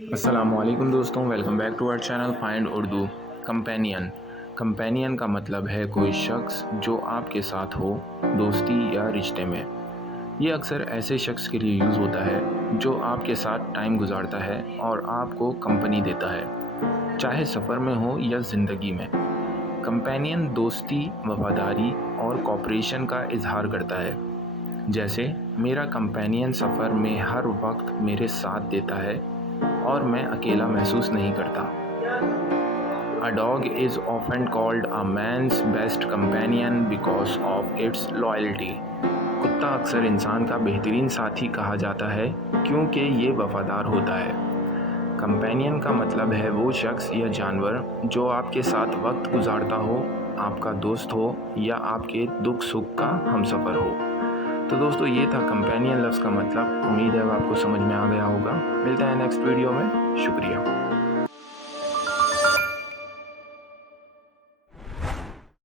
السلام علیکم دوستوں، welcome back to our channel find Urdu. Companion کا مطلب ہے کوئی شخص جو آپ کے ساتھ ہو، دوستی یا رشتے میں۔ یہ اکثر ایسے شخص کے لیے یوز ہوتا ہے جو آپ کے ساتھ ٹائم گزارتا ہے اور آپ کو کمپنی دیتا ہے، چاہے سفر میں ہو یا زندگی میں۔ کمپینین دوستی، وفاداری اور کوآپریشن کا اظہار کرتا ہے، جیسے میرا کمپینین سفر میں ہر وقت میرے ساتھ دیتا ہے اور میں اکیلا محسوس نہیں کرتا۔ A dog is often called a man's best companion because of its loyalty۔ کتا اکثر انسان کا بہترین ساتھی کہا جاتا ہے کیونکہ یہ وفادار ہوتا ہے۔ کمپینین کا مطلب ہے وہ شخص یا جانور جو آپ کے ساتھ وقت گزارتا ہو، آپ کا دوست ہو یا آپ کے دکھ سکھ کا ہمسفر ہو۔ تو دوستو، یہ تھا کمپینین لفظ کا مطلب۔ امید ہے وہ آپ کو سمجھ میں آ گیا ہوگا۔ ملتے ہیں نیکسٹ ویڈیو میں۔ شکریہ۔